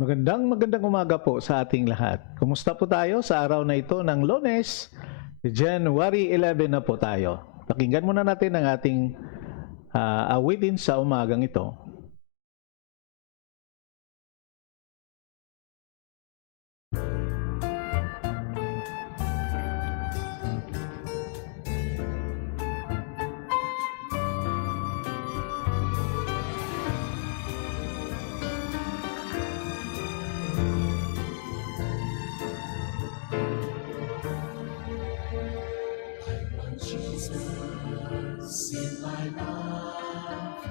Magandang umaga po sa ating lahat. Kumusta po tayo sa araw na ito ng Lunes, January 11 na po tayo. Pakinggan muna natin ang ating awitin sa umagang ito. Jesus in my life,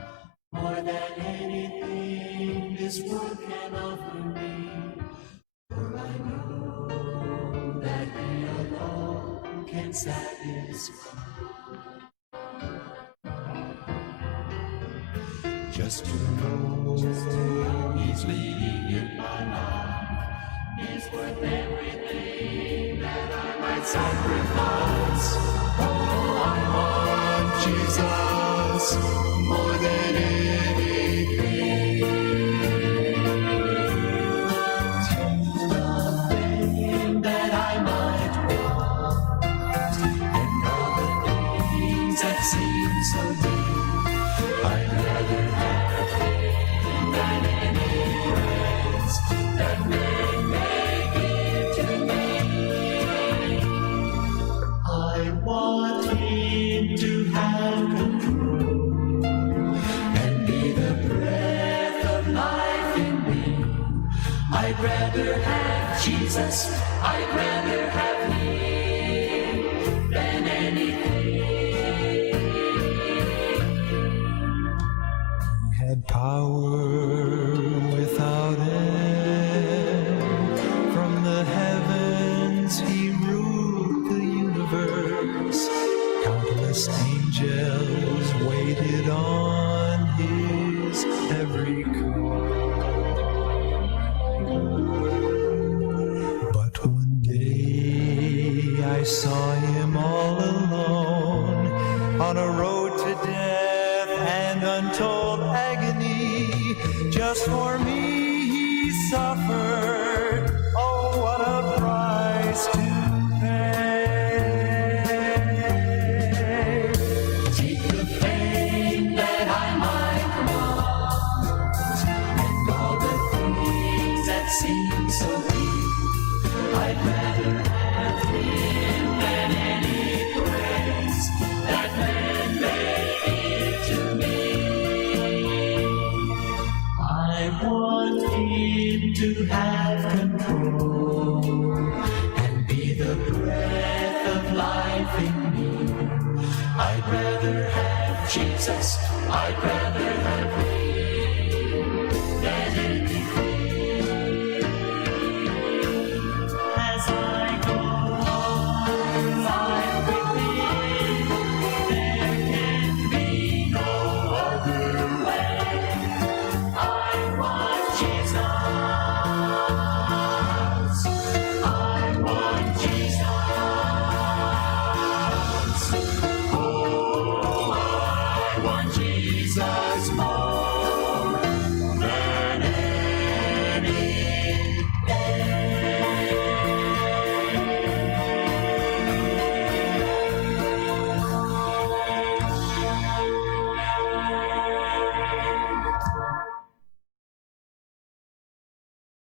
more than anything this world can offer me. For I know that He alone can satisfy. Just to know He's leading in my life is worth everything that I might sacrifice. Oh, I want Jesus more than anything. Nothing that I might want, and all the things that seem so dear, I'd rather have Him than any praise that men may give to me. I want Him to have control and be the breath of life in me. I'd rather have Jesus, I'd rather have Him than anything. He had power without end. From the heavens He ruled the universe. Countless angels waited on His every call. But one day I saw Him all alone on a road to death and untold agony. Just for me He suffered. Oh, what a price to pay. Take the fame that I might want, and all the things that seem so dear. I'd rather have Him than any praise that men may give to me. I want Him to have control and be the breath of life in me. I'd rather have Jesus, I'd rather have Him than anything. As I go on life with Thee, there can be no other way. I want Jesus, I want Jesus. Oh, I want Jesus more than anything.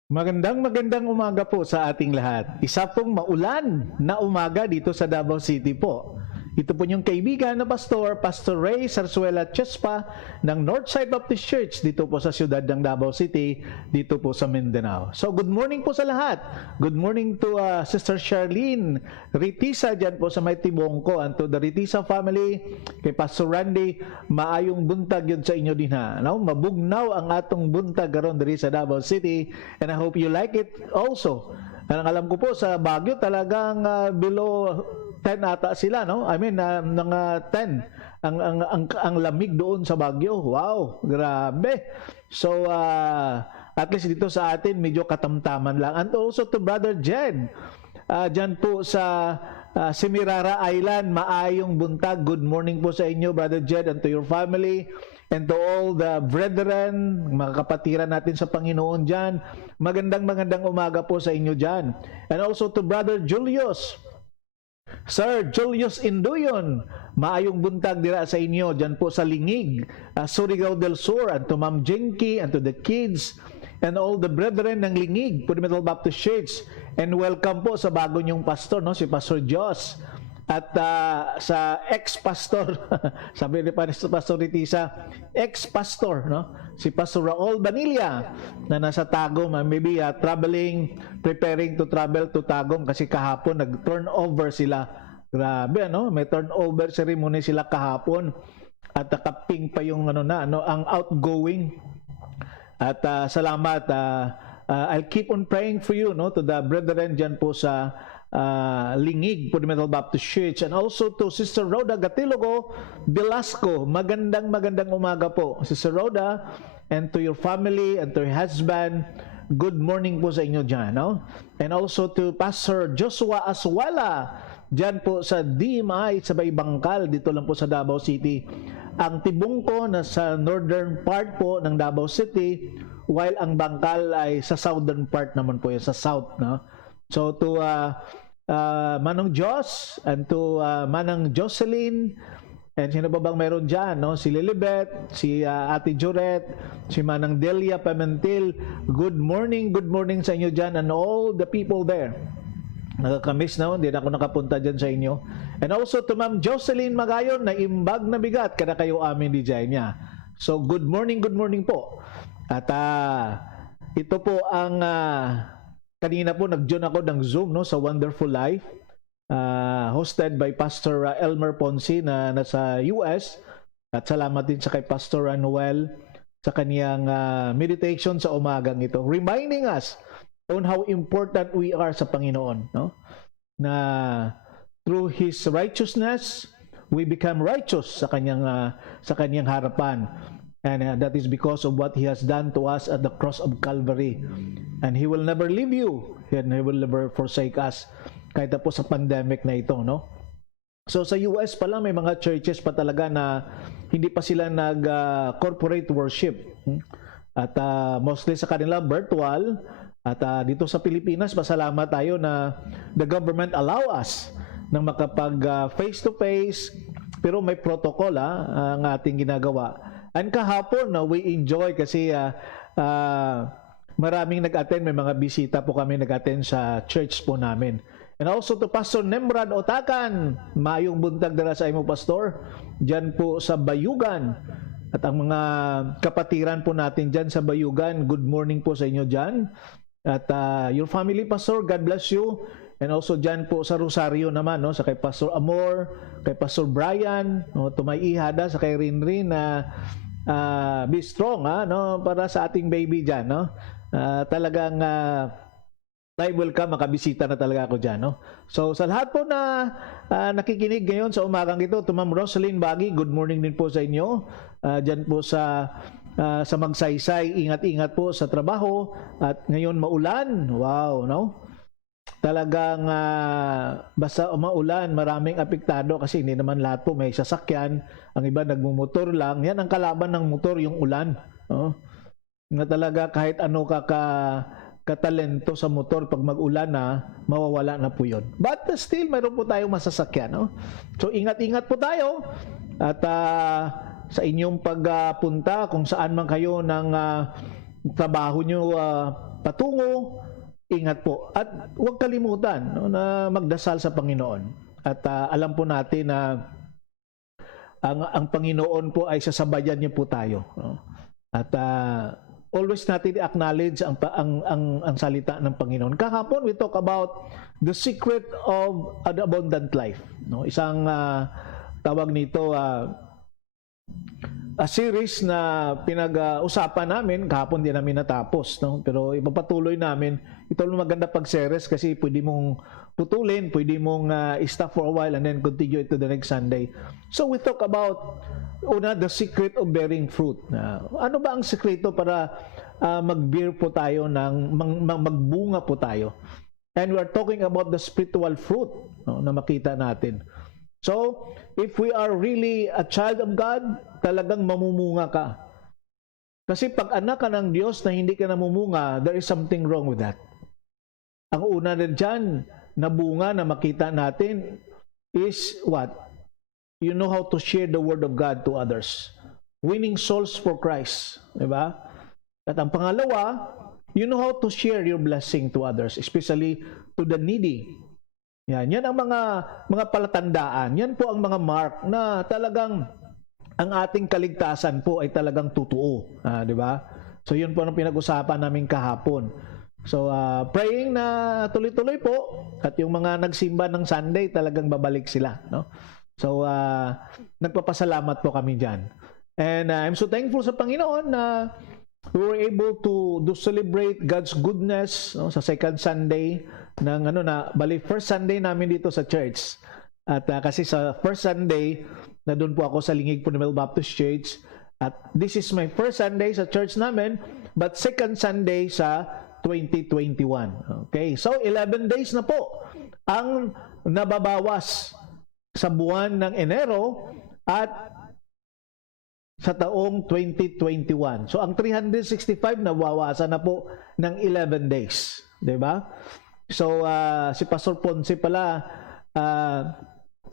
Magandang umaga po sa ating lahat. Isa pong maulan na umaga dito sa Davao City po. Ito po yung kaibigan na pastor, Pastor Ray Sarsuela Chespa ng Northside Baptist Church dito po sa siyudad ng Davao City, dito po sa Mindanao. So good morning po sa lahat. Good morning to Sister Charlene Ritisa dyan po sa may Tibongko, and to the Ritisa family, kay Pastor Randy, maayong buntag yun sa inyo din ha. No? Mabugnaw ang atong buntag karon diri sa Davao City, and I hope you like it also. Ang alam ko po sa Baguio talagang below 10 ata sila, no? I mean, mga 10 ang lamig doon sa Baguio. Wow, grabe. So, at least dito sa atin, medyo katamtaman lang. And also to Brother Jed, dyan po sa Semirara Island, maayong buntag. Good morning po sa inyo, Brother Jed, and to your family. And to all the brethren, mga kapatiran natin sa Panginoon dyan, magandang umaga po sa inyo dyan. And also to Brother Julius, Sir Julius Induyon, maayong buntag dira sa inyo dyan po sa Lingig, Surigao del Sur, and to Ma'am Jenky, and to the kids, and all the brethren ng Lingig, Fundamental Baptist Church. And welcome po sa bago niyong pastor, no? Si Pastor Jos. At sa ex-pastor, sabi ni Pastor Ritisa, ex-pastor, no? Si Pastor Raul Banilla, na nasa Tagum, maybe traveling, preparing to travel to Tagum kasi kahapon nag-turnover sila. Grabe, ano? May turnover ceremony sila kahapon at nakaping pa yung ang outgoing. At salamat. I'll keep on praying for you, no, to the brethren dyan po sa Lingig, Fundamental Baptist Church, and also to Sister Rhoda Gatilogo Velasco. Magandang umaga po, Sister Rhoda, and to your family and to your husband. Good morning po sa inyo dyan, no? And also to Pastor Joshua Aswala dyan po sa DMI sa Bay Bangkal, dito lang po sa Davao City. Ang tibong ko na sa northern part po ng Davao City, while ang Bangkal ay sa southern part naman po yun, sa south, no? So to Manong Jos and to Manang Jocelyn, and sino ba bang meron dyan, no? Si Lilibet, si Ate Joret, si Manang Delia Pimentel, good morning sa inyo dyan, and all the people there. Nakakamiss na, hindi na ako nakapunta dyan sa inyo. And also to Ma'am Jocelyn Magayon, na imbag na bigat, kada kayo amin di dyan niya. So good morning po. At ito po ang kanina po nag-join ako ng Zoom, no, sa Wonderful Life, hosted by Pastor Elmer Ponce na nasa US, at salamat din sa kay Pastor Noel sa kaniyang meditation sa umagang ito, reminding us on how important we are sa Panginoon, no, na through His righteousness we become righteous sa kaniyang harapan. And that is because of what He has done to us at the cross of Calvary. And He will never leave you, and He will never forsake us. Kahit po sa pandemic na ito, no? So sa US pala, may mga churches pa talaga na hindi pa sila nag-corporate worship. At mostly sa kanila virtual. At dito sa Pilipinas, pasalamat tayo na the government allow us na makapag face-to-face, pero may protocol ang ating ginagawa. And kahapon, we enjoy kasi maraming nag-attend, may mga bisita po kami nag-attend sa church po namin. And also to Pastor Nemrad Otakan, maayong buntag dala sa imo pastor, dyan po sa Bayugan. At ang mga kapatiran po natin dyan sa Bayugan, good morning po sa inyo dyan. At your family, Pastor, God bless you. And also dyan po sa Rosario naman, no, sa kay Pastor Amor, kay Pastor Brian, no, tumaihada sa kay Rinrin na be strong, no, para sa ating baby dyan, no. Talagang time will come, makabisita na talaga ako dyan, no. So sa lahat po na nakikinig ngayon sa umagang ito, to Ma'am Rosalyn Bagi, good morning din po sa inyo. Dyan po sa Magsaysay, ingat-ingat po sa trabaho. At ngayon maulan, wow, no. Talagang basta maulan, maraming apektado kasi hindi naman lahat po may sasakyan. Ang iba nagmumotor lang. Yan ang kalaban ng motor, yung ulan, no? Na talaga kahit ano katalento sa motor, pag mag-ulan na, mawawala na po yun. But still, mayroon po tayong masasakyan, no? So ingat-ingat po tayo. At sa inyong pagpunta, kung saan man kayo ng trabaho nyo patungo, ingat po. At huwag kalimutan, no, na magdasal sa Panginoon. At alam po natin na ang Panginoon po ay sasabayan niyo po tayo, no? At always natin i-acknowledge ang salita ng Panginoon. Kahapon we talk about the secret of an abundant life, no? Isang tawag nito a series na pinag-usapan namin, kahapon din namin natapos, no? Pero ipapatuloy namin. Ito maganda pag-series kasi pwede mong putulin, pwede mong stop for a while and then continue it to the next Sunday. So we talk about the secret of bearing fruit. Ano ba ang sekreto para mag-bear po tayo, magbunga po tayo? And we are talking about the spiritual fruit, no, na makita natin. So, if we are really a child of God, talagang mamumunga ka. Kasi pag anak ka ng Diyos na hindi ka namumunga, there is something wrong with that. Ang una din dyan, na bunga na makita natin is what? You know how to share the Word of God to others. Winning souls for Christ. Diba? At ang pangalawa, you know how to share your blessing to others, especially to the needy. Yan ang mga palatandaan. Yan po ang mga mark na talagang ang ating kaligtasan po ay talagang totoo. Di ba? So yun po ang pinag-usapan namin kahapon. So praying na tuloy-tuloy po at yung mga nagsimba ng Sunday talagang babalik sila. No? So nagpapasalamat po kami dyan. And I'm so thankful sa Panginoon na we were able to celebrate God's goodness sa second Sunday ng first Sunday namin dito sa church. At kasi sa first Sunday na doon po ako sa Lingig Fundamentals Baptist Church, at this is my first Sunday sa church namin, but second Sunday sa 2021. Okay, so 11 days na po ang nababawas sa buwan ng Enero at sa taong 2021. So ang 365 nabawasan na po ng 11 days, 'di ba? So si Pastor Ponce pala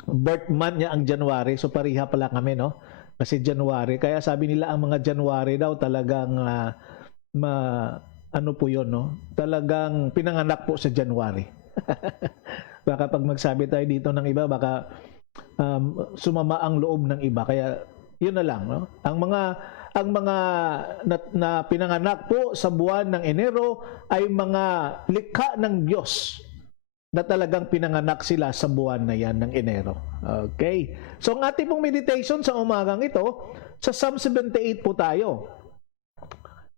birth month niya ang January. So pariha pala kami, no? Kasi January. Kaya sabi nila ang mga January daw talagang ano po 'yon, no? Talagang pinanganak po sa January. Baka pag magsabi tayo dito ng iba, baka sumama ang loob ng iba. Kaya yun na lang, no? Ang mga na pinanganak po sa buwan ng Enero ay mga likha ng Diyos na talagang pinanganak sila sa buwan na yan ng Enero. Okay. So ang ating pong meditation sa umagang ito, sa Psalm 78 po tayo.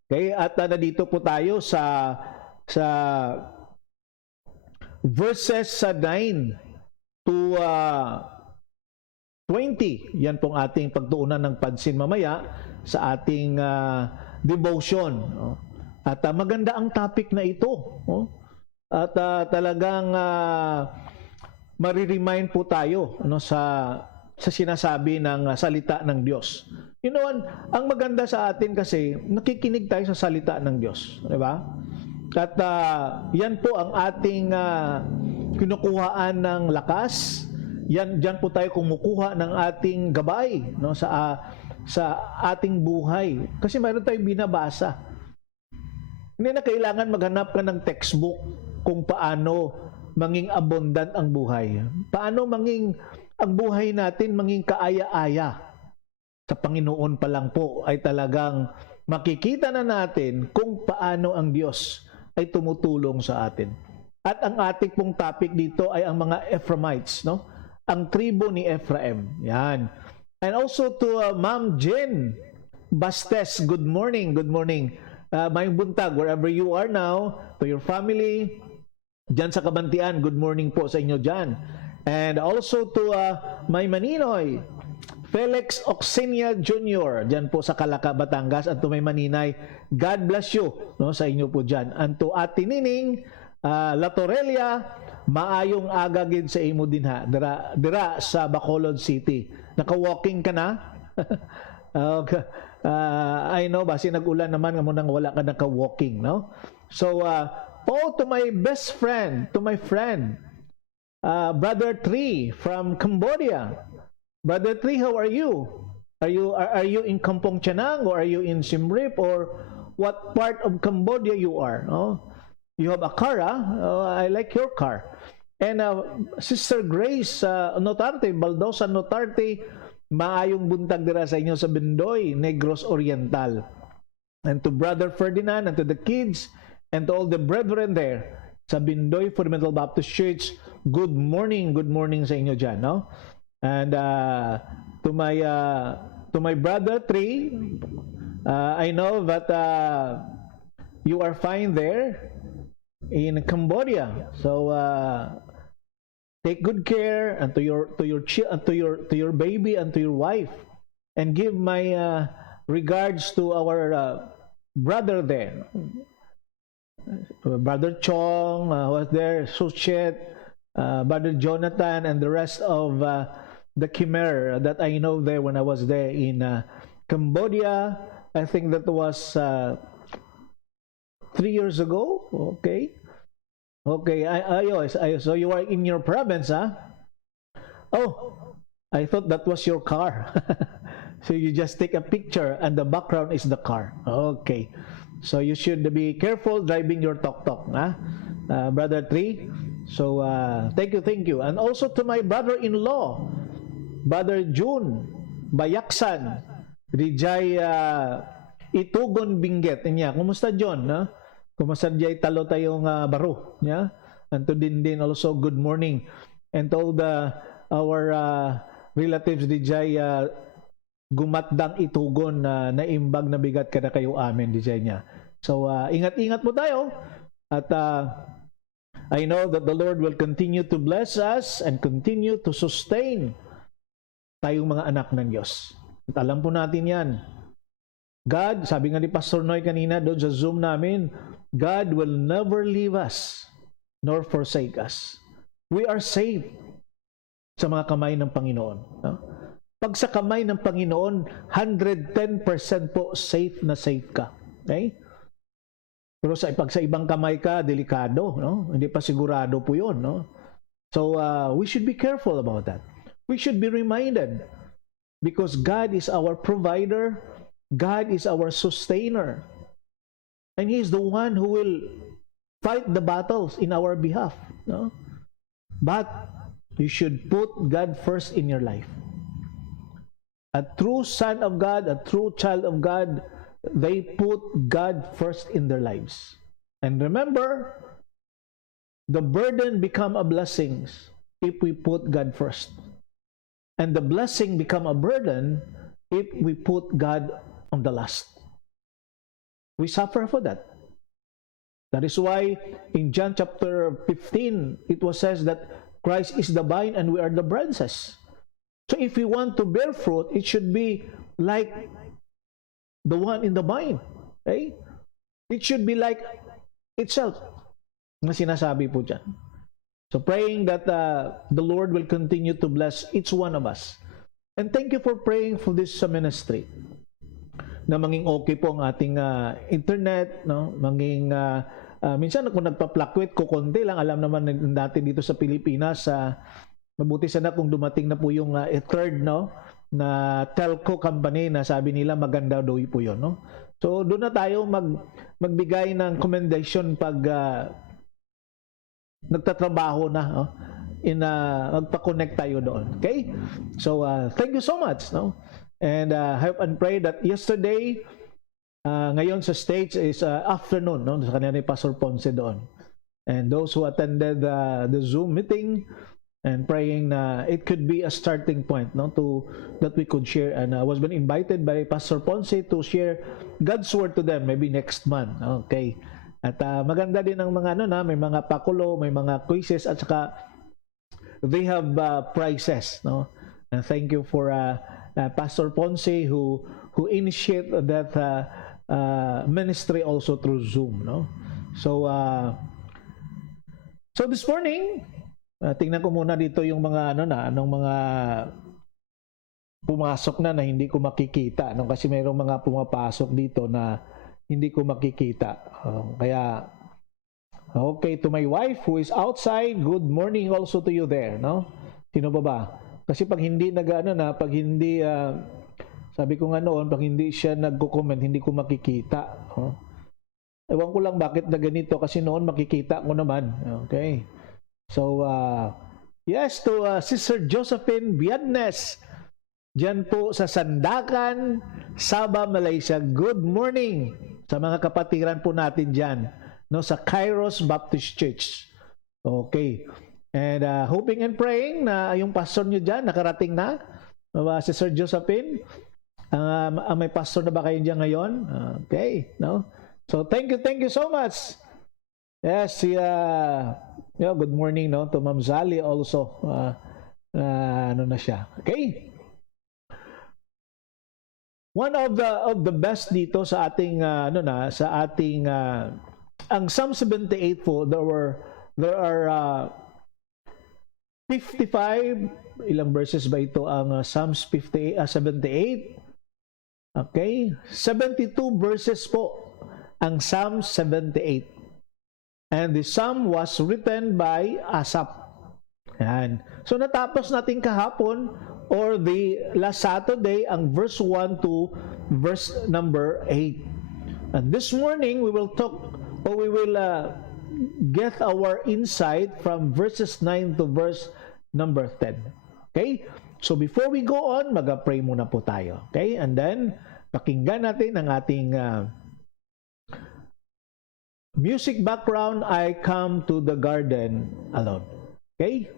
Okay, at nandito po tayo sa verses 9 to 20. Yan pong ating pagtuunan ng pansin mamaya sa ating devotion. At maganda ang topic na ito. At talagang mariremind po tayo sa sinasabi ng salita ng Diyos. You know, ang maganda sa atin kasi nakikinig tayo sa salita ng Diyos, di ba? At yan po ang ating kinukuhaan ng lakas. Diyan po tayo kumukuha ng ating gabay, no, sa ating buhay. Kasi mayroon tayong binabasa. Hindi na kailangan maghanap ka ng textbook kung paano maging abundant ang buhay. Paano ang buhay natin maging kaaya-aya. Sa Panginoon pa lang po ay talagang makikita na natin kung paano ang Diyos ay tumutulong sa atin. At ang ating pong topic dito ay ang mga Ephraimites, no? Ang tribo ni Ephraim. Yan. And also to Ma'am Jen Bastes, good morning. Good morning. Mayong buntag, wherever you are now, to your family, dyan sa Kabantian, good morning po sa inyo dyan. And also to my Maninoy, Felix Oxenia Jr., dyan po sa Calaca, Batangas, at to my Maninay, God bless you, no, sa inyo po dyan. And to Ate Nining, La Torrelia, maayong agagid sa imo din ha, dira sa Bacolod City. Naka-walking ka na? Okay. I know, basi nag-ulan naman, nga mo nang wala ka naka-walking, no? So, to my best friend, to my friend, Brother Tri from Cambodia. Brother Tri, how are you? Are you in Kampong Chanang, or are you in Siem Reap, or what part of Cambodia you are? No? You have a car, I like your car. And Sister Grace Notarte, Baldosa Notarte, maayong buntag dira sa inyo sa Bendoy, Negros Oriental. And to Brother Ferdinand, and to the kids, and to all the brethren there sa Bendoy Fundamental Baptist Church, good morning sa inyo dyan, no? And to my brother Tri, I know that you are fine there in Cambodia. So take good care, and to your baby and to your wife, and give my regards to our brother there, Brother Chong was there, Suchet, Brother Jonathan, and the rest of the Khmer that I know there when I was there in Cambodia. I think that was 3 years ago. Okay. Okay, ayos. So you are in your province, huh? Oh, I thought that was your car. So you just take a picture and the background is the car. Okay. So you should be careful driving your tuk-tuk, huh? Brother Tree. So thank you. And also to my brother-in-law, Brother June Bayaksan, Rijay Itugon Binget. Inya, kumusta John? Ha? Kumusta Jay talo tayong baro? Yeah? And to din also good morning. And to all our relatives Rijay gumatdang itugon na naimbag na bigat kada kayo amin Rijay niya. So ingat-ingat po tayo at I know that the Lord will continue to bless us and continue to sustain tayong mga anak ng Diyos. At alam po natin yan. God, sabi nga ni Pastor Noy kanina doon sa Zoom namin, God will never leave us nor forsake us. We are safe sa mga kamay ng Panginoon. No? Pag sa kamay ng Panginoon, 110% po safe na safe ka. Okay? Pero pag sa ibang kamay ka, delikado. No? Hindi pa sigurado po yun. No? So, we should be careful about that. We should be reminded because God is our provider. God is our sustainer. And He is the one who will fight the battles in our behalf. No? But you should put God first in your life. A true son of God, a true child of God, they put God first in their lives. And remember, the burden become a blessing if we put God first. And the blessing become a burden if we put God on the last. We suffer for that. That is why in John chapter 15, it was says that Christ is the vine and we are the branches. So if we want to bear fruit, it should be like the one in the vine. Okay? It should be like itself. Na sinasabi po dyan. So praying that the Lord will continue to bless each one of us. And thank you for praying for this ministry. Na maging okay po ang ating internet, no? Maging minsan kung nagpa-fluctuate ko konti lang, alam naman dati dito sa Pilipinas, mabuti sana kung dumating na po yung third, no, na telco company na sabi nila maganda daw po yun, no? So doon na tayo magbigay ng commendation pag nagtatrabaho na, no? Magpa-connect tayo doon. Okay? So thank you so much, no? And hope and pray that yesterday, ngayon sa States is afternoon, no? Sa kanila ni Pastor Ponce doon. And those who attended the Zoom meeting and praying na it could be a starting point, no, to that we could share. And I was been invited by Pastor Ponce to share God's word to them maybe next month. Okay. At maganda din ang mga may mga pakulo, may mga quizzes at saka they have prizes, no. And thank you for Pastor Ponce who initiate that ministry also through Zoom, no. So this morning, tingnan ko muna dito yung mga anong mga pumasok na hindi ko makikita, no, kasi mayroong mga pumapasok dito na hindi ko makikita. Kaya okay, to my wife who is outside, good morning also to you there, no? Sino ba? Kasi pag hindi pag hindi sabi ko nga noon, pag hindi siya nagko-comment, hindi ko makikita. Ewan ko lang bakit na ganito kasi noon makikita ko naman. Okay. So, yes, to Sister Josephine Biadnes, dyan po sa Sandakan, Sabah, Malaysia. Good morning sa mga kapatiran po natin dyan, no, sa Kairos Baptist Church. Okay. And hoping and praying na yung pastor nyo dyan, nakarating na, Sister Josephine. May pastor na ba kayo dyan ngayon? Okay. No? So, thank you so much. Yes, good morning, no, to Ma'am Zali also. Na siya. Okay. One of the best dito sa ating sa ating ang Psalm 78 po, there are 55 ilang verses ba ito ang Psalms 78? Okay, 72 verses po ang Psalm 78. And the psalm was written by Asaph. Yan. So natapos natin kahapon or the last Saturday ang verse 1 to verse number 8. And this morning we will talk or we will get our insight from verses 9 to verse number 10. Okay? So before we go on, mag-pray muna po tayo. Okay? And then pakinggan natin ang ating music background, I Come to the Garden Alone. Okay?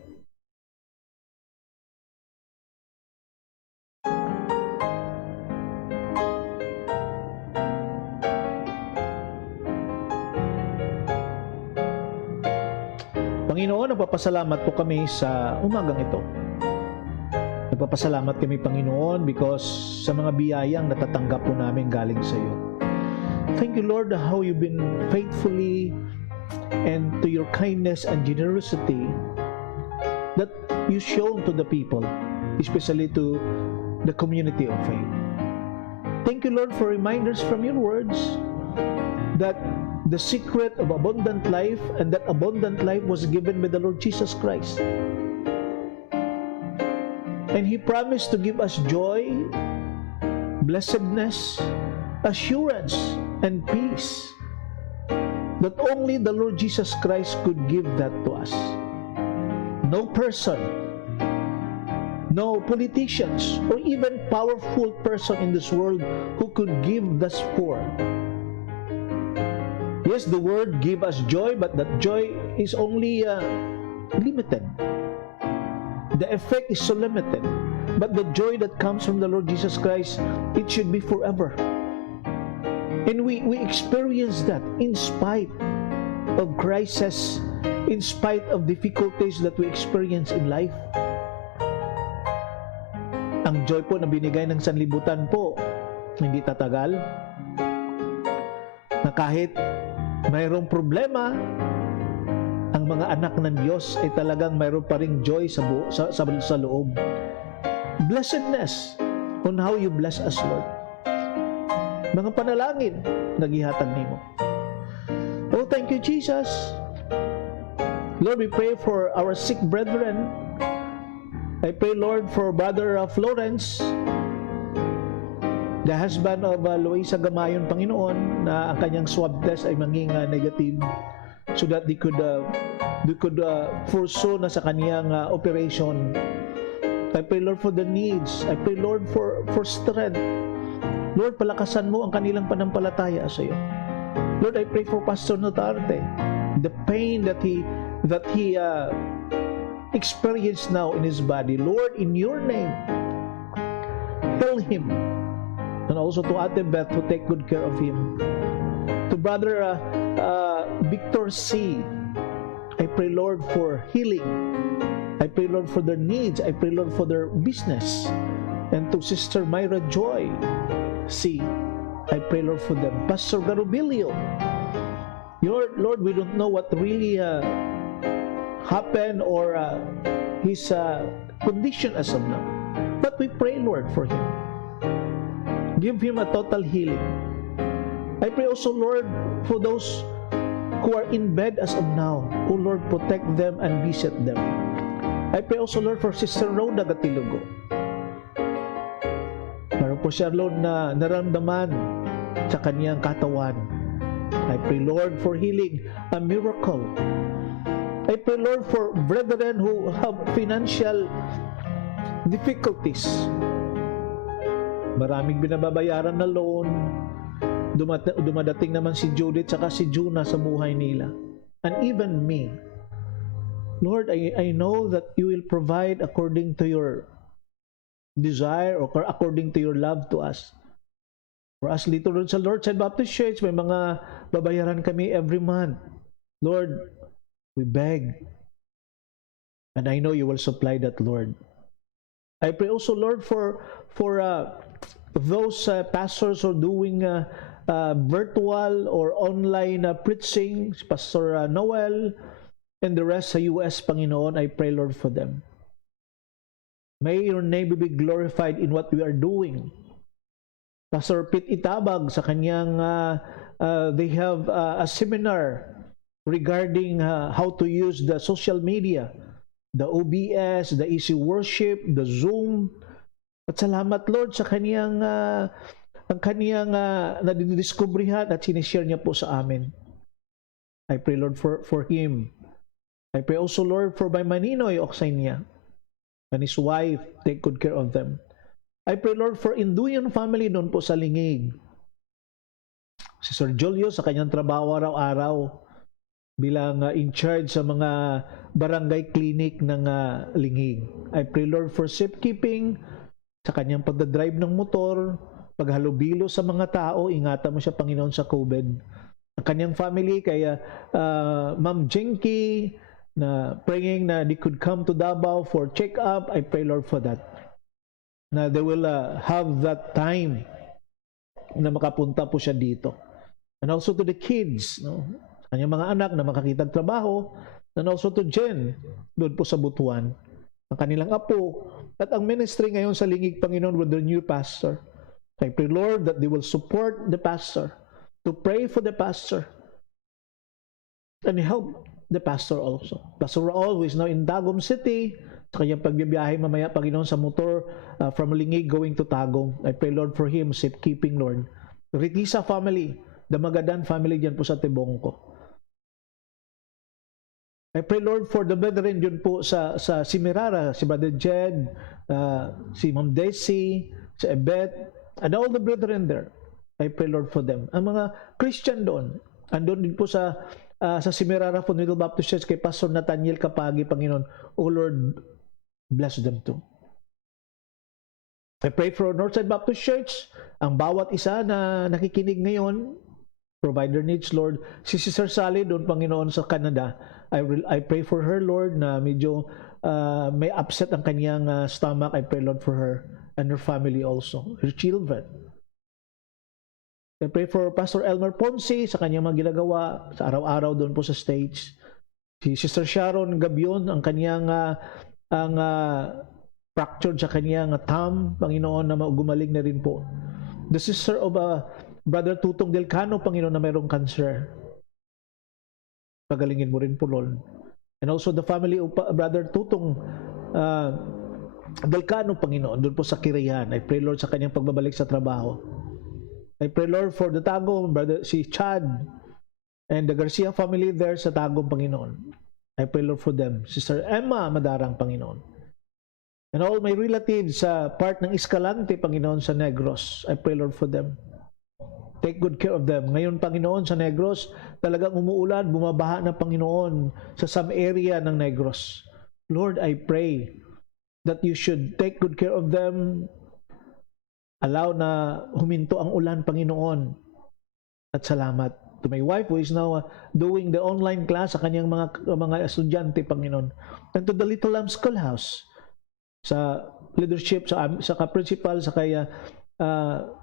Panginoon, nagpapasalamat po kami sa umagang ito. Nagpapasalamat kami, Panginoon, because sa mga biyayang natatanggap po namin galing sa iyo. Thank you, Lord, how you've been faithfully and to your kindness and generosity that you shown to the people, especially to the community of faith. Thank you, Lord, for reminders from your words that the secret of abundant life and that abundant life was given by the Lord Jesus Christ. And He promised to give us joy, blessedness, assurance, and peace that only the Lord Jesus Christ could give that to us. No person, no politicians, or even powerful person in this world who could give thus poor. Yes, the word give us joy, but that joy is only limited. The effect is so limited. But the joy that comes from the Lord Jesus Christ, it should be forever. And we experience that in spite of crisis, in spite of difficulties that we experience in life. Ang joy po na binigay ng sanlibutan po, hindi tatagal. Na kahit mayroong problema, ang mga anak ng Diyos ay talagang mayroon pa ring joy sa loob. Blessedness on how you bless us, Lord. Mga panalangin, nagihatag nimo. Oh, thank you, Jesus. Lord, we pray for our sick brethren. I pray, Lord, for Brother Florence, the husband of Luisa Gamayon, Panginoon, na ang kanyang swab test ay maging negative, so that they could pursue na sa kaniyang operation. I pray, Lord, for the needs. I pray, Lord, for strength. Lord, palakasan mo ang kanilang panampalataya sa iyo. Lord, I pray for Pastor Notarte, the pain that he experienced now in his body. Lord, in your name, heal him. And also to Ate Beth, to take good care of him. To Brother Victor C., I pray, Lord, for healing. I pray, Lord, for their needs. I pray, Lord, for their business. And to Sister Myra Joy C., I pray, Lord, for them. Pastor Garubilio, Lord, we don't know what really happened or his condition as of now. But we pray, Lord, for him. Give him a total healing. I pray also, Lord, for those who are in bed as of now. Oh, Lord, protect them and visit them. I pray also, Lord, for Sister Rhoda Gatilugo. Meron po siya, Lord, na naramdaman sa kaniyang katawan. I pray, Lord, for healing, a miracle. I pray, Lord, for brethren who have financial difficulties. Maraming binababayaran na loan. Dumadating naman si Judith saka si Juna sa buhay nila. And even me. Lord, I know that you will provide according to your desire or according to your love to us. For us dito sa Lordside Baptist Church, may mga babayaran kami every month. Lord, we beg. And I know you will supply that, Lord. I pray also, Lord, for those pastors who are doing virtual or online preaching, Pastor Noel, and the rest sa US, Panginoon, I pray, Lord, for them. May your name be glorified in what we are doing. Pastor Pete Itabag sa kanyang they have a seminar regarding how to use the social media, the OBS, the Easy Worship, the Zoom. At salamat Lord sa kanyang ang kanyang nadidiskubrihan at sinishare niya po sa amin. I pray Lord for him. I pray also Lord for my Maninoy Oksainia and his wife. Take good care of them. I pray Lord for Induyan family doon po sa Lingig. Si Sir Julio sa kanyang trabaho araw-araw bilang in charge sa mga barangay clinic ng Lingig. I pray Lord for safekeeping sa kanyang pagdadrive ng motor, paghalubilo sa mga tao, ingatan mo siya Panginoon sa COVID. Ang kanyang family, kaya Ma'am Jenky, na praying na they could come to Davao for check-up. I pray Lord for that. Na they will have that time na makapunta po siya dito. And also to the kids, no? Kanyang mga anak na makakitag trabaho, and also to Jen, doon po sa Butuan. Ang kanilang apo, at ang ministry ngayon sa Lingig, Panginoon, with the new pastor. I pray, Lord, that they will support the pastor, to pray for the pastor, and help the pastor also. Pastor Raul, who is now in Tagum City, sa kanyang pagbibiyahe mamaya, Panginoon, sa motor from Lingig going to Tagum. I pray, Lord, for him, safekeeping, Lord. Ritisa family, the Magadan family dyan po sa Tibongko. I pray, Lord, for the brethren dyan po sa Simirara, si Brother Jed, si Ma'am Desi, si Ebet, and all the brethren there. I pray, Lord, for them. Ang mga Christian doon, andun din po sa Simirara Fundamental Baptist Church kay Pastor Nathaniel Kapagi, Panginoon. Oh Lord, bless them too. I pray for Northside Baptist Church, ang bawat isa na nakikinig ngayon, provider needs, Lord. Si Sister Sally doon, Panginoon, sa Canada, I pray for her, Lord, na medyo may upset ang kanyang stomach. I pray, Lord, for her and her family also, her children. I pray for Pastor Elmer Ponce sa kanyang mga ginagawa sa araw-araw doon po sa States. Si Sister Sharon Gabion, ang kanyang fractured sa kanyang thumb, Panginoon, na gumaling na rin po. The sister of Brother Tutong Delcano, Panginoon, na mayroong cancer. Pagalingin mo rin po, Lord. And also the family of Brother Tutong Delcano, Panginoon, doon po sa Kirihan. I pray, Lord, sa kanyang pagbabalik sa trabaho. I pray, Lord, for the Tagum, brother, si Chad, and the Garcia family there sa Tagum, Panginoon. I pray, Lord, for them. Sister Emma Madarang, Panginoon. And all my relatives sa part ng Escalante, Panginoon, sa Negros. I pray, Lord, for them. Take good care of them. Ngayon, Panginoon, sa Negros, talagang umuulan, bumabaha na, Panginoon, sa some area ng Negros. Lord, I pray that you should take good care of them. Allow na huminto ang ulan, Panginoon. At salamat to my wife who is now doing the online class sa kanyang mga estudyante, Panginoon. And to the Little Lamb Schoolhouse, sa leadership, sa ka-principal, sa kaya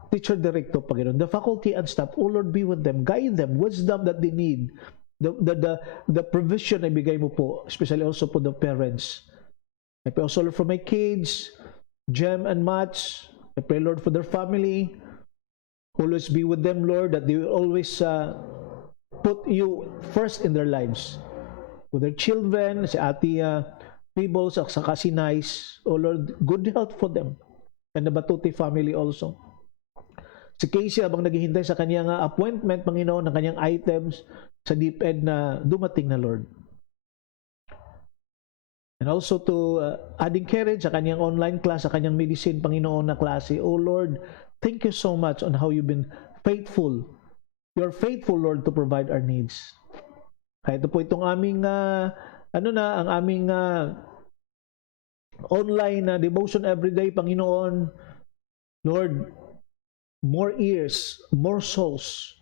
teacher director, Panginoon. The faculty and staff, oh Lord, be with them. Guide them, wisdom that they need. The provision na ibigay mo po, especially also for the parents. I pray also, Lord, for my kids, Jem and Mats. I pray, Lord, for their family. Always be with them, Lord, that they will always put you first in their lives. With their children, si Ate Peebles, at saka si Nice. Oh, Lord, good health for them. And the Batuti family also. Si Casey, habang naghihintay sa kanyang appointment, Panginoon, ng kanyang items sa DepEd na dumating na, Lord. And also to adding courage sa kanyang online class, sa kanyang medicine, Panginoon, na klase. Oh Lord, thank you so much on how you've been faithful. You're faithful, Lord, to provide our needs. Kaya ito po itong aming, ang aming online devotion everyday, Panginoon. Lord, more ears, more souls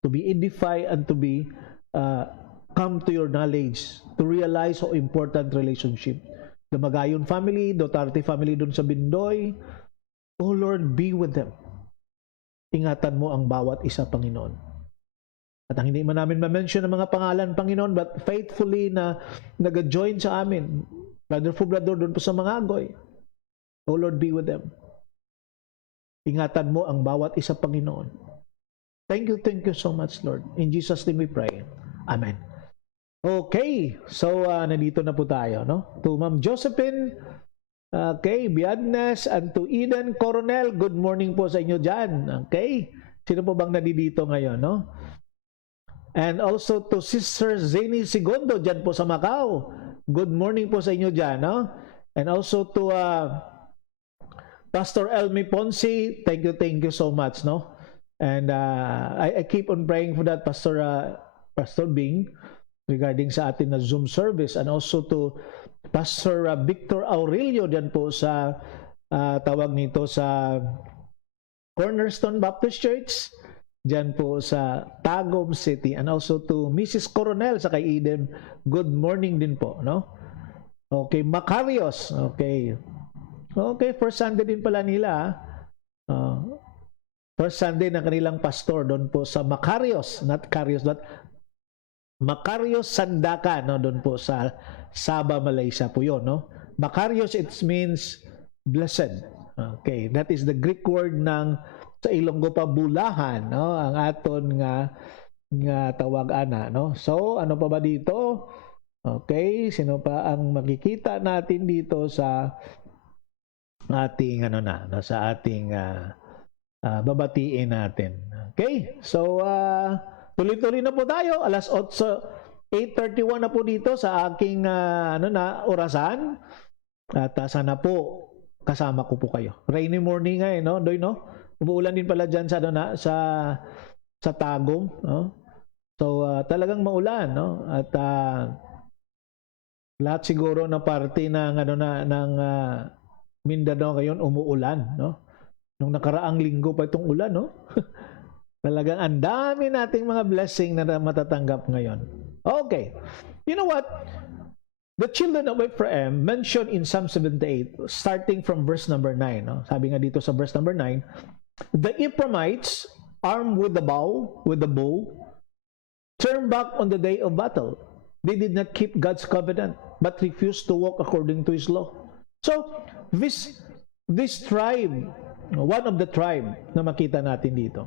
to be edified and to be come to your knowledge, to realize how important relationship. The Magayon family, Duterte family dun sa Bindoy, oh Lord, be with them. Ingatan mo ang bawat isa, Panginoon. At ang hindi man namin ma-mention ang mga pangalan, Panginoon, but faithfully na nag-join sa amin. Brother Fubrador dun po sa Mangagoy. O Lord, be with them. Ingatan mo ang bawat isa, Panginoon. Thank you so much, Lord. In Jesus' name we pray. Amen. Okay, so nandito na po tayo, no? To Ma'am Josephine, okay, Biadnes, and to Eden Coronel, good morning po sa inyo dyan. Okay, sino po bang nandito ngayon, no? And also to Sister Zeni Segundo dyan po sa Macau, good morning po sa inyo dyan, no? And also to Pastor Elmi Ponce, thank you so much, no? And I keep on praying for that, Pastor Bing, regarding sa atin na Zoom service, and also to Pastor Victor Aurelio dyan po sa tawag nito sa Cornerstone Baptist Church dyan po sa Tagum City, and also to Mrs. Coronel sa kay Eden, good morning din po, no? Okay, Macarios, okay, first Sunday din pala nila, first Sunday ng kanilang pastor doon po sa Macarios, not Carios, but Macarios Sandaka, no, doon po sa Sabah, Malaysia po yun, no? Macarios, it means blessed. Okay, that is the Greek word ng sa Ilonggo pa bulahan, no? Ang aton nga tawag ana, no? So, ano pa ba dito? Okay, sino pa ang makikita natin dito sa ating sa ating babatiin natin. Okay? So, tuloy-tuloy na po tayo. Alas 8:31 na po dito sa aking orasan. At sana po kasama ko po kayo. Rainy morning nga no? Doy, no? Umuulan din pala diyan sa Tagum, no? So, talagang maulan, no? At lahat siguro na parte ng ng Mindanao ngayon umuulan, no? Nung nakaraang linggo pa itong ulan, no? Talagang ang dami nating mga blessing na matatanggap ngayon. Okay. You know what? The children of Ephraim mentioned in Psalm 78, starting from verse number 9, no? Sabi nga dito sa verse number 9, the Ephraimites, armed with the bow, turned back on the day of battle. They did not keep God's covenant, but refused to walk according to His law. So, this tribe, one of the tribe na makita natin dito.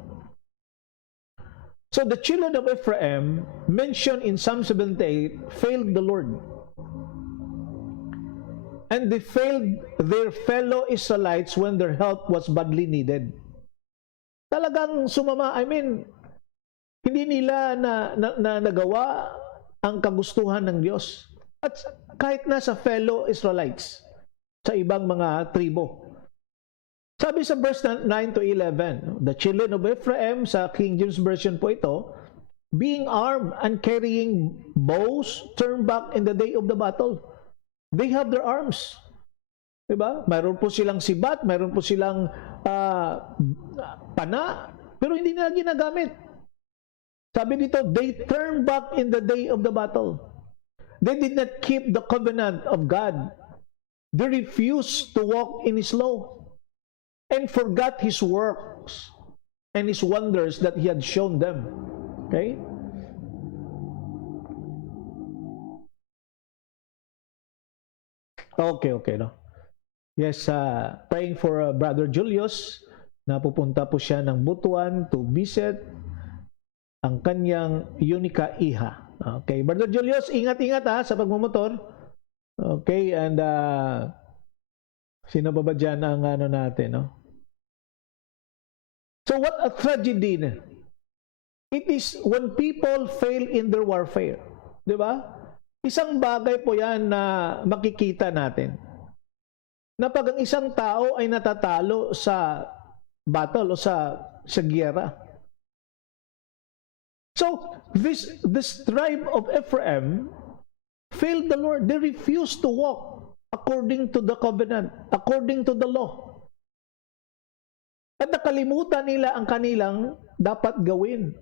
So, the children of Ephraim, mentioned in Psalm 78, failed the Lord. And they failed their fellow Israelites when their help was badly needed. Talagang sumama, hindi nila na nagawa ang kagustuhan ng Diyos. At kahit na sa fellow Israelites, sa ibang mga tribo. Sabi sa verse 9 to 11, the children of Ephraim, sa King James Version po ito, being armed and carrying bows, turned back in the day of the battle. They have their arms. Diba? Mayroon po silang sibat, mayroon po silang pana, pero hindi nila ginagamit. Sabi dito, they turned back in the day of the battle. They did not keep the covenant of God. They refused to walk in His law and forgot His works and His wonders that He had shown them. Okay? Okay, no? Yes, praying for Brother Julius na pupunta po siya ng Butuan to visit ang kanyang Unica Iha. Okay, Brother Julius, ingat-ingat sa pagmumotor. Okay, and sino ba dyan ang natin, no? So what a tragedy. It is when people fail in their warfare. Di ba? Isang bagay po yan na makikita natin. Na pag ang isang tao ay natatalo sa battle o sa giyera. So, this tribe of Ephraim failed the Lord. They refused to walk according to the covenant, according to the law. At nakalimutan nila ang kanilang dapat gawin.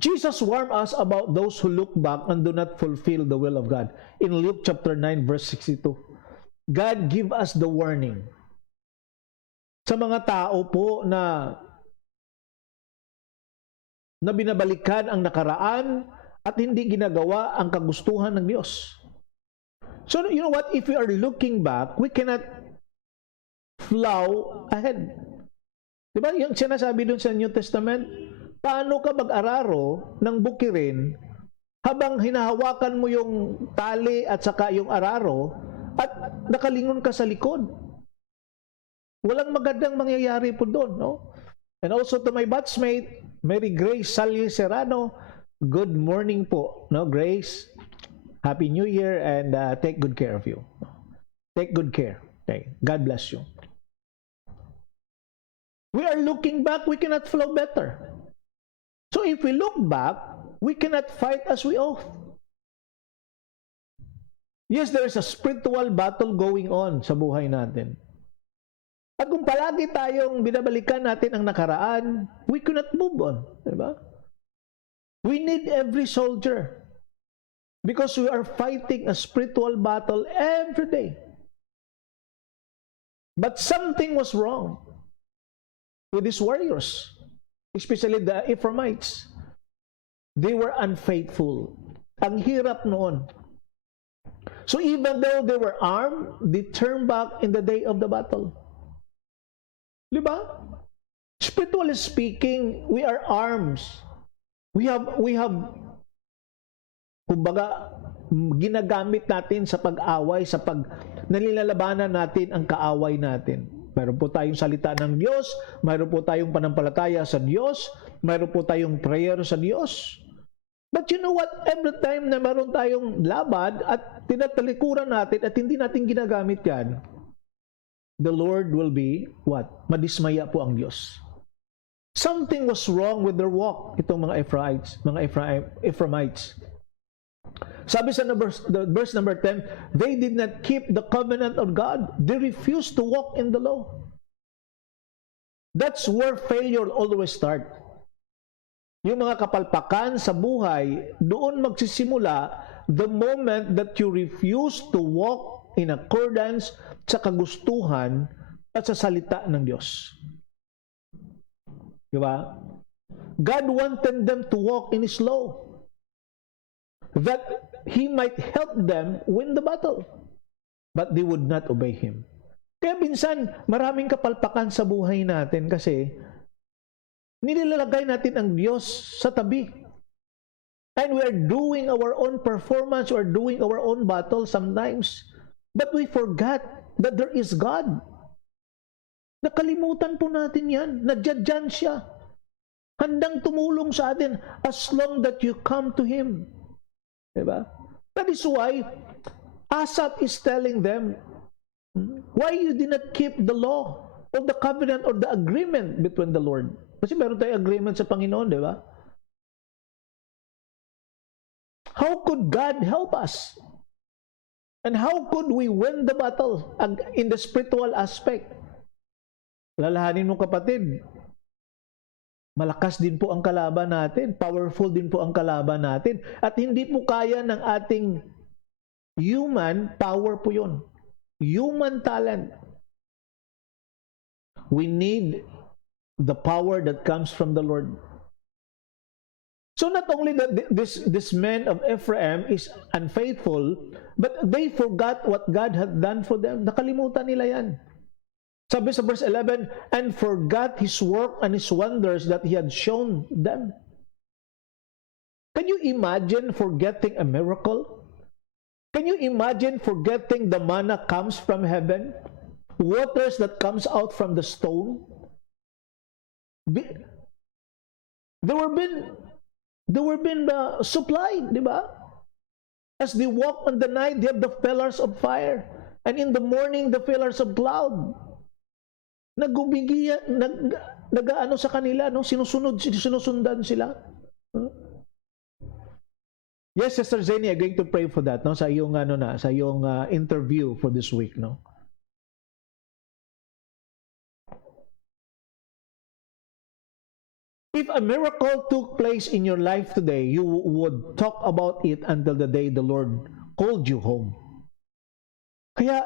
Jesus warned us about those who look back and do not fulfill the will of God. In Luke chapter 9 verse 62. God give us the warning. Sa mga tao po na binabalikan ang nakaraan at hindi ginagawa ang kagustuhan ng Diyos. So, you know what? If we are looking back, we cannot plow ahead. Diba? Yung sinasabi dun sa New Testament, paano ka mag-araro ng bukirin habang hinahawakan mo yung tali at saka yung araro at nakalingon ka sa likod? Walang magandang mangyayari po doon, no? And also to my batchmate, Mary Grace Salye Serrano, good morning po, no, Grace? Happy New Year and take good care of you. Take good care. Okay. God bless you. We are looking back, we cannot flow better. So if we look back, we cannot fight as we ought. Yes, there is a spiritual battle going on sa buhay natin. At kung palagi tayong binabalikan natin ang nakaraan, we cannot move on. Diba? We need every soldier because we are fighting a spiritual battle every day. But something was wrong with these warriors, especially the Ephraimites. They were unfaithful. Ang hirap noon. So even though they were armed, they turned back in the day of the battle. Diba? Spiritually speaking, we are arms. We have kumbaga, ginagamit natin sa pag-away, sa nilalabanan natin ang kaaway natin. Mayroon po tayong salita ng Diyos, mayroon po tayong panampalataya sa Diyos, mayroon po tayong prayer sa Diyos. But you know what? Every time na mayroon tayong laban at tinatalikuran natin at hindi natin ginagamit yan, the Lord will be what? Madismaya po ang Diyos. Something was wrong with their walk, itong mga Ephraimites. Sabi sa verse number 10, they did not keep the covenant of God. They refused to walk in the law. That's where failure always start. Yung mga kapalpakan sa buhay, doon magsisimula the moment that you refuse to walk in accordance sa kagustuhan at sa salita ng Diyos. Diba? God wanted them to walk in His law, that He might help them win the battle. But they would not obey Him. Kaya minsan, maraming kapalpakan sa buhay natin kasi nilalagay natin ang Diyos sa tabi. And we are doing our own performance, we are doing our own battle sometimes. But we forgot that there is God. Nakalimutan po natin yan. Nadyan siya. Handang tumulong sa atin as long that you come to Him. Diba? That is why Asaph is telling them, why you did not keep the law of the covenant or the agreement between the Lord? Kasi meron tayong agreement sa Panginoon, di ba? How could God help us? And how could we win the battle in the spiritual aspect? Lalahanin mo kapatid, malakas din po ang kalaban natin, powerful din po ang kalaban natin, at hindi po kaya ng ating human power po yun. Human talent. We need the power that comes from the Lord. So not only that this man of Ephraim is unfaithful, but they forgot what God had done for them. Nakalimutan nila yan. Sabi sa verse 11, and forgot His work and His wonders that He had shown them. Can you imagine forgetting a miracle? Can you imagine forgetting the manna comes from heaven? Waters that comes out from the stone? They were been supplied, di ba? As they walk on the night, they have the pillars of fire. And in the morning, the pillars of cloud. Nag-ano sa kanila, no? Sinusundan sila. Yes, Sister Zeni, I'm going to pray for that, no? Sa iyong interview for this week, no? If a miracle took place in your life today, you would talk about it until the day the Lord called you home. Kaya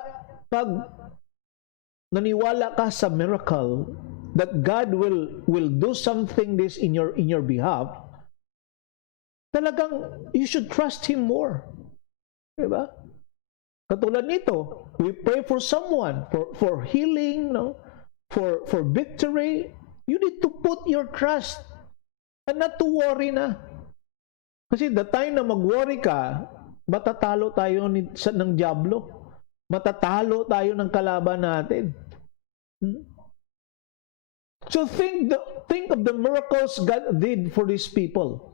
pag naniwala ka sa miracle that God will do something this in your behalf, talagang you should trust Him more. Diba? Katulad nito, we pray for someone, for healing, no? For victory. You need to put your trust and not to worry na. Kasi the time na mag-worry ka, matatalo tayo ng dyablo. Matatalo tayo ng kalaban natin. So think of the miracles God did for these people.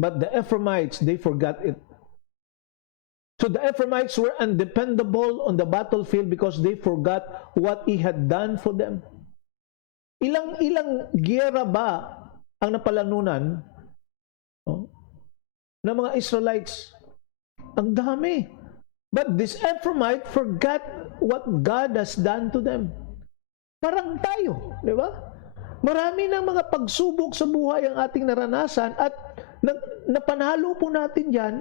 But the Ephraimites, they forgot it. So the Ephraimites were undependable on the battlefield because they forgot what He had done for them. Ilang giyera ba ang napalanunan ng mga Israelites? Ang dami. But this Ephraimite forgot what God has done to them. Parang tayo, di ba? Marami ng mga pagsubok sa buhay ang ating naranasan at napanalo po natin yan.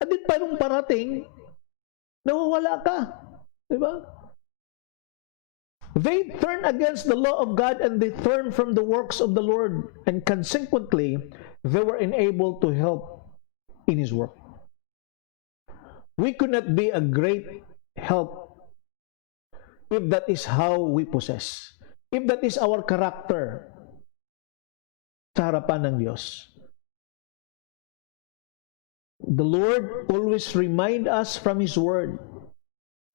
At din pa nung parating, nawawala ka. Diba? They turn against the law of God and they turn from the works of the Lord. And consequently, they were unable to help in His work. We could not be a great help if that is how we possess. If that is our character sa harapan ng Diyos. The Lord always remind us from His Word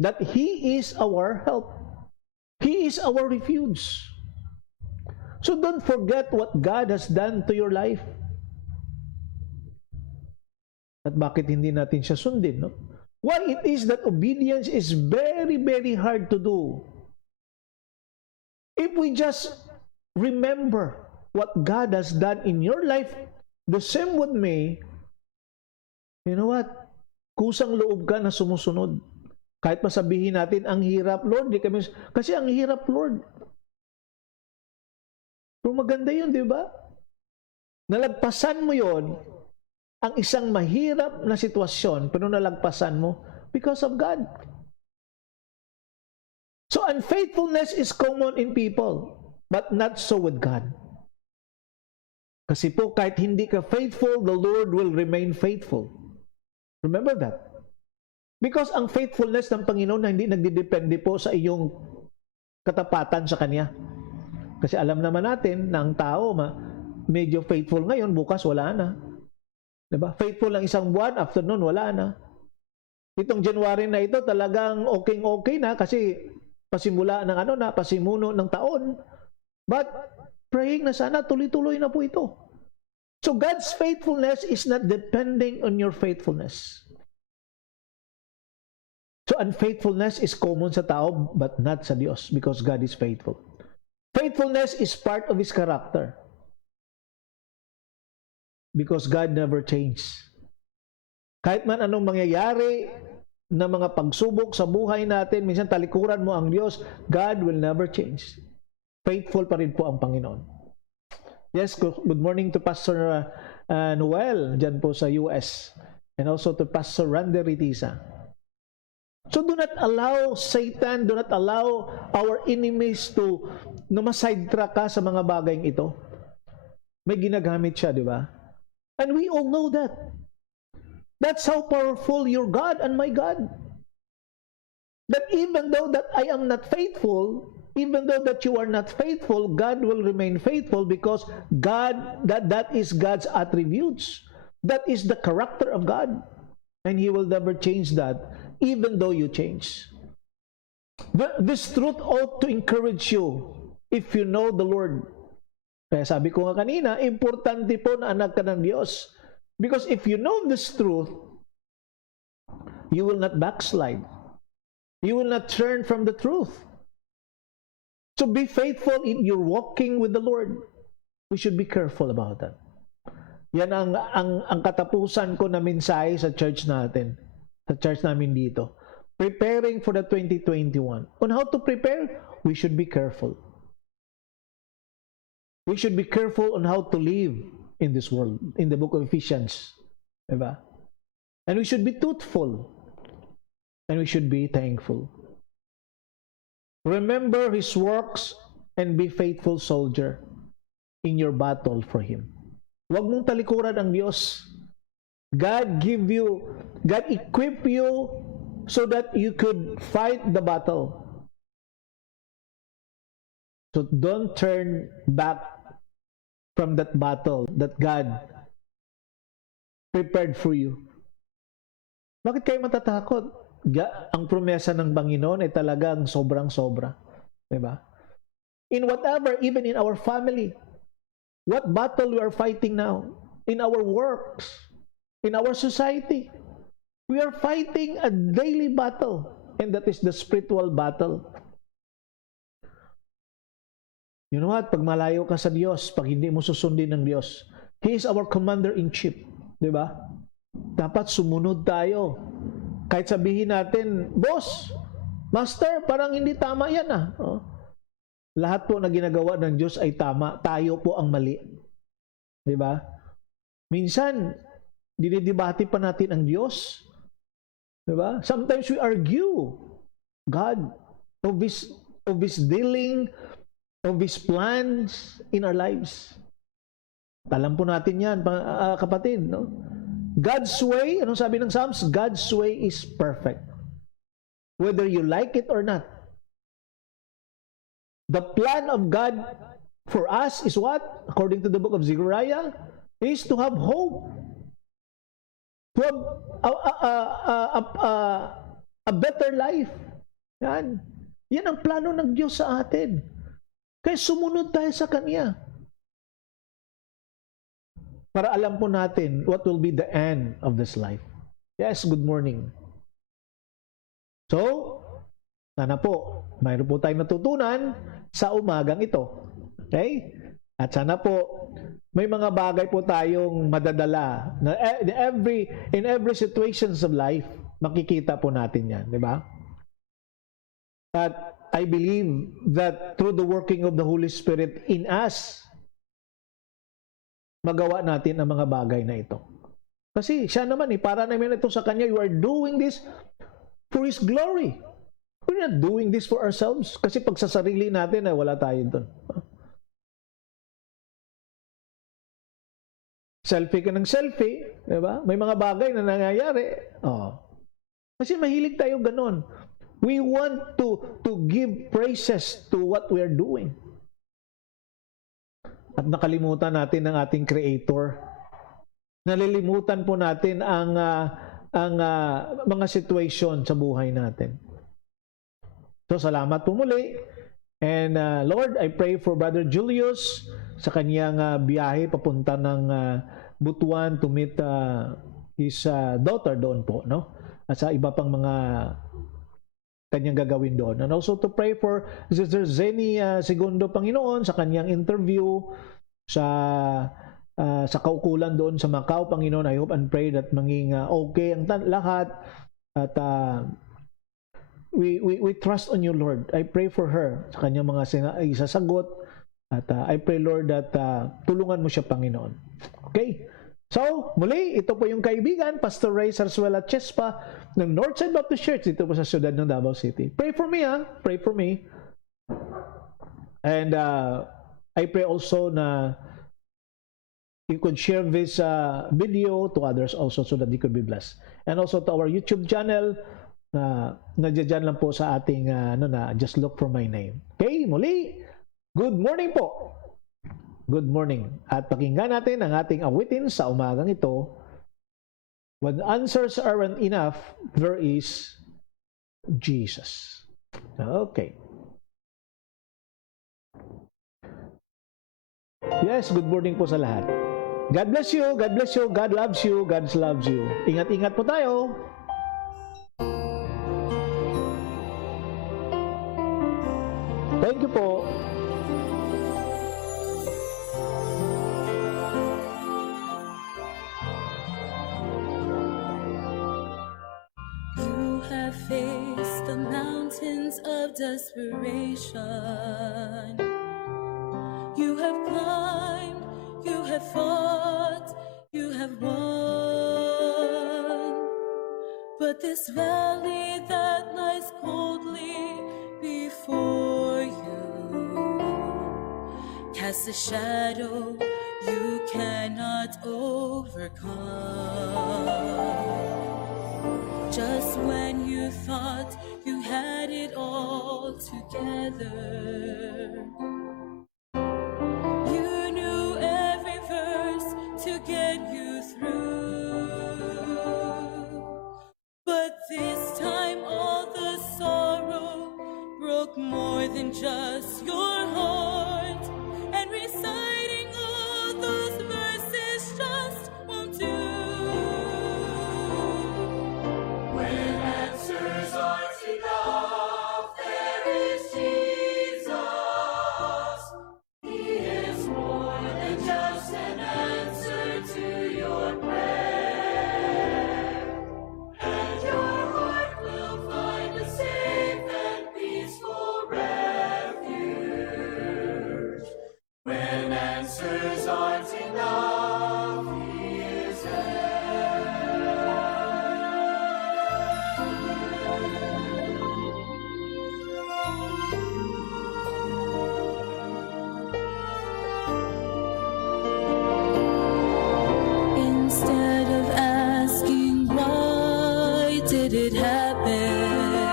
that He is our help. He is our refuge. So don't forget what God has done to your life. At bakit hindi natin siya sundin, no? Why it is that obedience is very, very hard to do. If we just remember what God has done in your life, the same with me, you know what? Kusang loob ka na sumusunod. Kahit masabihin natin, ang hirap, Lord. Kasi ang hirap, Lord. Pero maganda yun, di ba? Nalagpasan mo yon ang isang mahirap na sitwasyon, pero nalagpasan mo because of God. So unfaithfulness is common in people, but not so with God. Kasi po, kahit hindi ka faithful, the Lord will remain faithful. Remember that. Because ang faithfulness ng Panginoon na hindi nagdidepende po sa iyong katapatan sa Kanya. Kasi alam naman natin na ang tao medyo faithful ngayon, bukas wala na. Diba? Faithful lang isang buwan, after nun wala na. Itong January na ito talagang okay na kasi pasimula ng pasimuno ng taon. But praying na sana tuloy-tuloy na po ito. So God's faithfulness is not depending on your faithfulness. So unfaithfulness is common sa tao but not sa Diyos because God is faithful. Faithfulness is part of His character. Because God never changes. Kahit man anong mangyayari na mga pagsubok sa buhay natin, minsan talikuran mo ang Diyos, God will never change. Faithful pa rin po ang Panginoon. Yes, good morning to Pastor Noel dyan po sa US and also to Pastor Randy Ritisa. So do not allow Satan, do not allow our enemies na ma-sidetrack ka sa mga bagayng ito. May ginagamit siya, di ba? And we all know that. That's how powerful your God and my God. That even though that I am not faithful, even though that you are not faithful, God will remain faithful because God, that is God's attributes. That is the character of God. And He will never change that, even though you change. This truth ought to encourage you if you know the Lord. Kaya sabi ko nga kanina, importante po na anak ka ng Diyos. Because if you know this truth, you will not backslide. You will not turn from the truth. So be faithful in your walking with the Lord. We should be careful about that. Yan ang katapusan ko na mensahe sa church natin. Sa church namin dito. Preparing for the 2021. On how to prepare, we should be careful. We should be careful on how to live in this world, in the book of Ephesians. Diba? And we should be truthful. And we should be thankful. Remember His works and be faithful soldier in your battle for Him. Huwag mong talikuran ang Diyos. God equip you so that you could fight the battle. So don't turn back from that battle that God prepared for you. Bakit kayo matatakot? Ang promesa ng Panginoon ay talagang sobrang-sobra. Diba? In whatever, even in our family, what battle we are fighting now, in our works, in our society, we are fighting a daily battle, and that is the spiritual battle. You know what? Pag malayo ka sa Diyos, pag hindi mo susundin ng Diyos, He is our commander-in-chief. Diba? Dapat sumunod tayo. Kahit sabihin natin, Boss, Master, parang hindi tama yan ah. Oh. Lahat po na ginagawa ng Diyos ay tama. Tayo po ang mali. Diba? Minsan, dinidebate pa natin ang Diyos. Diba? Sometimes we argue God of His dealing, of His plans in our lives. Alam po natin yan, kapatid. No? God's way, anong sabi ng Psalms? God's way is perfect. Whether you like it or not. The plan of God for us is what? According to the book of Zechariah, is to have hope. To have a better life. Yan. Yan ang plano ng Diyos sa atin. Kaya sumunod tayo sa Kanya. Para alam po natin what will be the end of this life. Yes, good morning. So, sana po, mayroon po tayong natutunan sa umagang ito. Okay? At sana po, may mga bagay po tayong madadala na in every situations of life, makikita po natin yan. Di ba? At I believe that through the working of the Holy Spirit in us, magawa natin ang mga bagay na ito. Kasi siya naman para namin ito sa Kanya, you are doing this for His glory. We're not doing this for ourselves. Kasi pag sa sarili natin, ay wala tayo doon. Selfie ka ng selfie, di ba? May mga bagay na nangyayari. Oh. Kasi mahilig tayo ganun. We want to give praises to what we are doing. At nakalimutan natin ang ating Creator. Nalilimutan po natin ang mga situation sa buhay natin. So, salamat po muli. And Lord, I pray for Brother Julius sa kanyang biyahe papunta ng Butuan to meet his daughter doon po, no? At sa iba pang mga kanyang gagawin doon. And also to pray for Sister Zeni Segundo, Panginoon, sa kanyang interview sa kaukulan doon sa Macau, Panginoon. I hope and pray that maging okay ang lahat. At we trust on you, Lord. I pray for her sa kanyang mga isasagot. At I pray, Lord, that tulungan mo siya, Panginoon. Okay? So, muli, ito po yung kaibigan, Pastor Ray Sarsuela Chespa ng Northside Baptist Church dito po sa siyudad ng Davao City. Pray for me, ha? Pray for me. And I pray also na you could share this video to others also so that they could be blessed. And also to our YouTube channel, nandiyan lang po sa ating just look for my name. Okay, muli, good morning po. Good morning. At pakinggan natin ang ating awitin sa umagang ito. When answers aren't enough, there is Jesus. Okay. Yes, good morning po sa lahat. God bless you, God bless you, God loves you, God loves you. Ingat-ingat po tayo. Thank you po. You have faced the mountains of desperation. You have climbed, you have fought, you have won. But this valley that lies coldly before you casts a shadow you cannot overcome. just when you thought you had it all together. You knew every verse to get you through. But this time all the sorrow broke more than just your heart. And reciting all those verses just won't do. When answers aren't enough, there is Jesus. He is more than just an answer to your prayer. And your heart will find a safe and peaceful refuge. When answers aren't enough, He is there. Instead of asking why did it happen,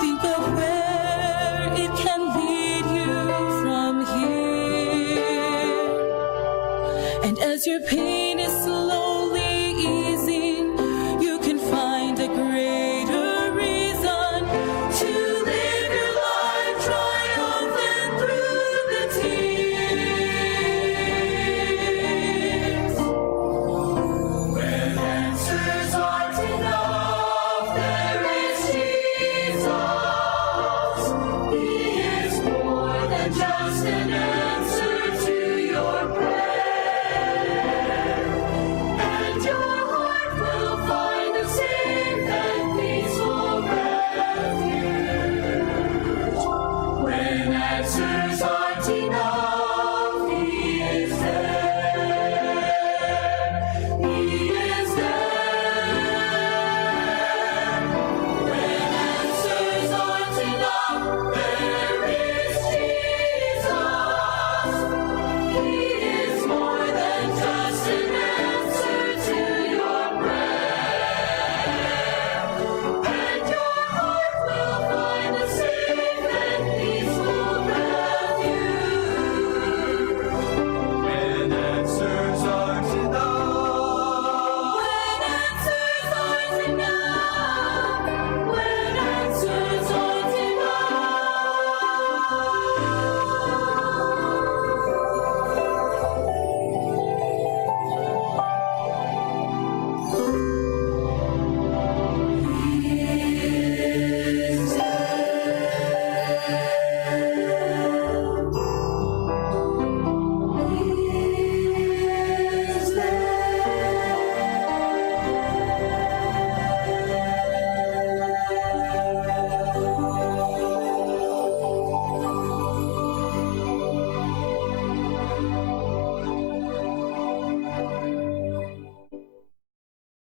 think of where it can lead you from here. And as your pain is slowly easing, you can find a greater reason to live your life triumphant through the tears. When answers aren't enough, there is Jesus. He is more than just an answer to your prayer.